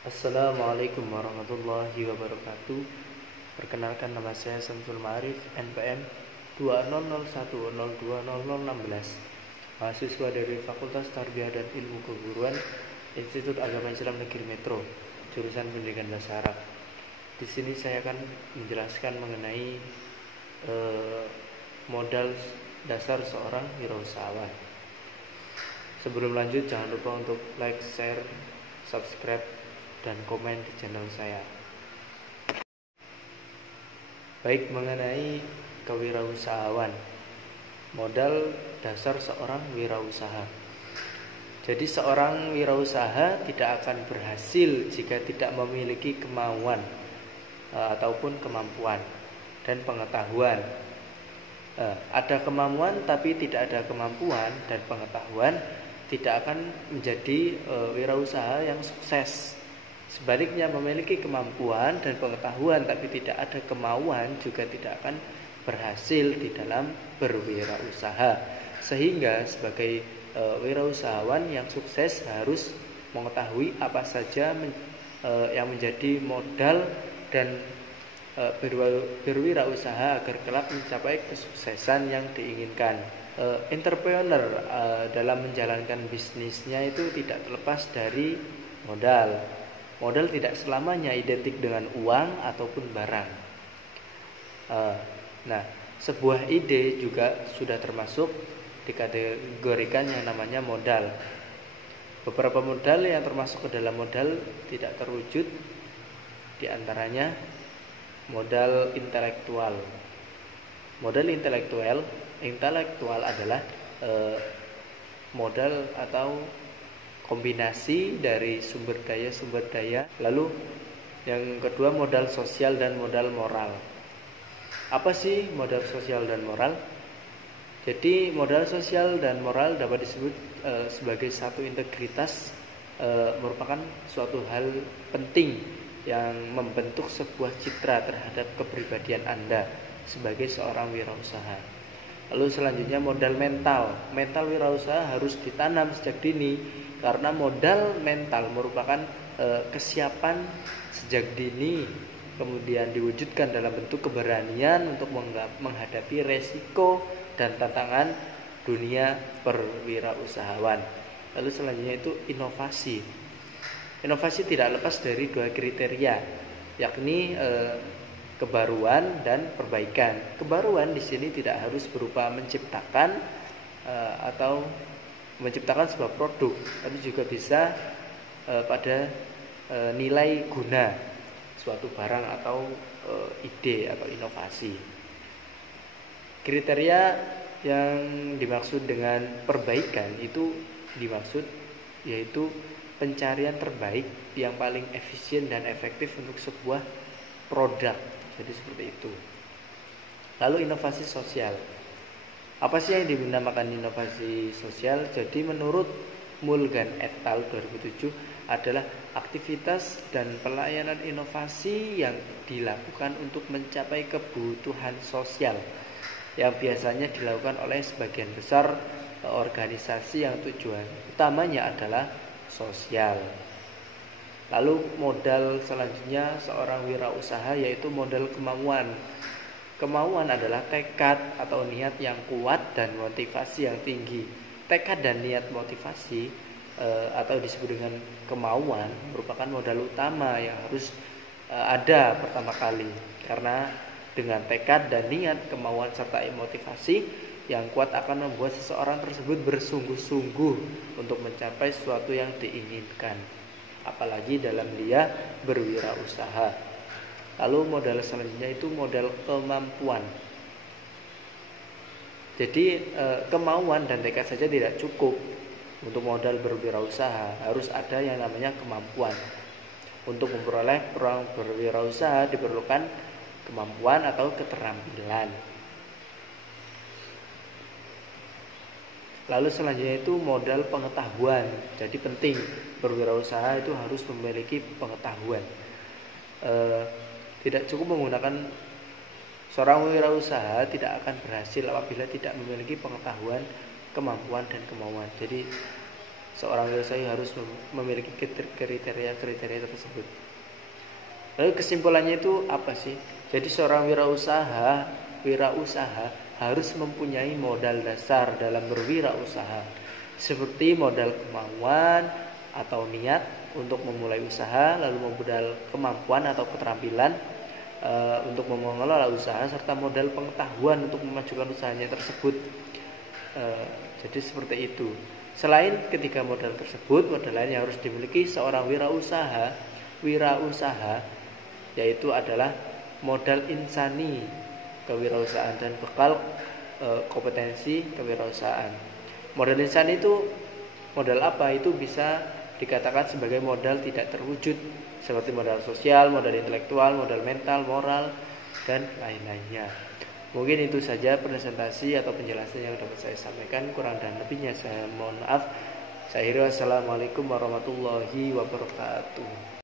Assalamualaikum warahmatullahi wabarakatuh. Perkenalkan, nama saya Samsul Ma'arif, NPM 2001020016, mahasiswa dari Fakultas Tarbiyah dan Ilmu Keguruan Institut Agama Islam Negeri Metro, jurusan Pendidikan Bahasa Arab. Di sini saya akan menjelaskan mengenai modal dasar seorang wirausahawan. Sebelum lanjut, jangan lupa untuk like, share, subscribe, dan komen di channel saya. Baik, mengenai kewirausahaan, modal dasar seorang wirausaha. Jadi seorang wirausaha tidak akan berhasil jika tidak memiliki kemauan ataupun kemampuan dan pengetahuan. Ada kemampuan tapi tidak ada kemampuan dan pengetahuan, tidak akan menjadi wirausaha yang sukses. Sebaliknya, memiliki kemampuan dan pengetahuan tapi tidak ada kemauan juga tidak akan berhasil di dalam berwirausaha. Sehingga sebagai wirausahawan yang sukses harus mengetahui apa saja yang menjadi modal dan berwirausaha agar kelak mencapai kesuksesan yang diinginkan. Entrepreneur dalam menjalankan bisnisnya itu tidak terlepas dari modal. Modal tidak selamanya identik dengan uang ataupun barang. Nah, sebuah ide juga sudah termasuk dikategorikan yang namanya modal. Beberapa modal yang termasuk ke dalam modal tidak terwujud, diantaranya modal intelektual. Modal intelektual adalah modal atau kombinasi dari sumber daya. Lalu yang kedua, modal sosial dan modal moral. Apa sih modal sosial dan moral? Jadi modal sosial dan moral dapat disebut sebagai satu integritas, merupakan suatu hal penting yang membentuk sebuah citra terhadap kepribadian Anda sebagai seorang wirausaha. Lalu selanjutnya modal mental. Mental wirausaha harus ditanam sejak dini, karena modal mental merupakan kesiapan sejak dini, kemudian diwujudkan dalam bentuk keberanian untuk menghadapi resiko dan tantangan dunia perwirausahawan. Lalu selanjutnya itu inovasi. Inovasi tidak lepas dari dua kriteria, yakni kebaruan dan perbaikan. Kebaruan di sini tidak harus berupa menciptakan atau menciptakan sebuah produk, tapi juga bisa pada nilai guna suatu barang atau ide atau inovasi. Kriteria yang dimaksud dengan perbaikan itu dimaksud yaitu pencarian terbaik yang paling efisien dan efektif untuk sebuah produk. Jadi seperti itu. Lalu inovasi sosial. Apa sih yang dinamakan inovasi sosial? Jadi menurut Mulgan et al. 2007 adalah aktivitas dan pelayanan inovasi yang dilakukan untuk mencapai kebutuhan sosial yang biasanya dilakukan oleh sebagian besar organisasi yang tujuan utamanya adalah sosial. Lalu modal selanjutnya seorang wirausaha yaitu modal kemauan. Kemauan adalah tekad atau niat yang kuat dan motivasi yang tinggi. Tekad dan niat motivasi atau disebut dengan kemauan merupakan modal utama yang harus ada pertama kali. Karena dengan tekad dan niat, kemauan serta motivasi yang kuat akan membuat seseorang tersebut bersungguh-sungguh untuk mencapai sesuatu yang diinginkan. Apalagi dalam dia berwirausaha. Lalu modal selanjutnya itu modal kemampuan. Jadi kemauan dan tekad saja tidak cukup untuk modal berwirausaha, harus ada yang namanya kemampuan. Untuk memperoleh peluang berwirausaha diperlukan kemampuan atau keterampilan. Lalu selanjutnya itu modal pengetahuan. Jadi penting berwirausaha itu harus memiliki pengetahuan. Tidak cukup menggunakan, seorang wirausaha tidak akan berhasil apabila tidak memiliki pengetahuan, kemampuan dan kemauan. Jadi seorang wirausaha harus memiliki kriteria-kriteria tersebut. Lalu kesimpulannya itu apa sih? Jadi seorang wirausaha harus mempunyai modal dasar dalam berwirausaha, seperti modal kemauan atau niat untuk memulai usaha, lalu modal kemampuan atau keterampilan untuk mengelola usaha, serta modal pengetahuan untuk memajukan usahanya tersebut. Jadi seperti itu. Selain ketiga modal tersebut, modal lain yang harus dimiliki seorang wirausaha yaitu adalah modal insani kewirausahaan dan bekal kompetensi kewirausahaan. Modal insani itu modal apa? Itu bisa dikatakan sebagai modal tidak terwujud, seperti modal sosial, modal intelektual, modal mental, moral, dan lain-lainnya. Mungkin itu saja presentasi atau penjelasan yang dapat saya sampaikan. Kurang dan lebihnya saya mohon maaf. Saya akhiri, wassalamualaikum warahmatullahi wabarakatuh.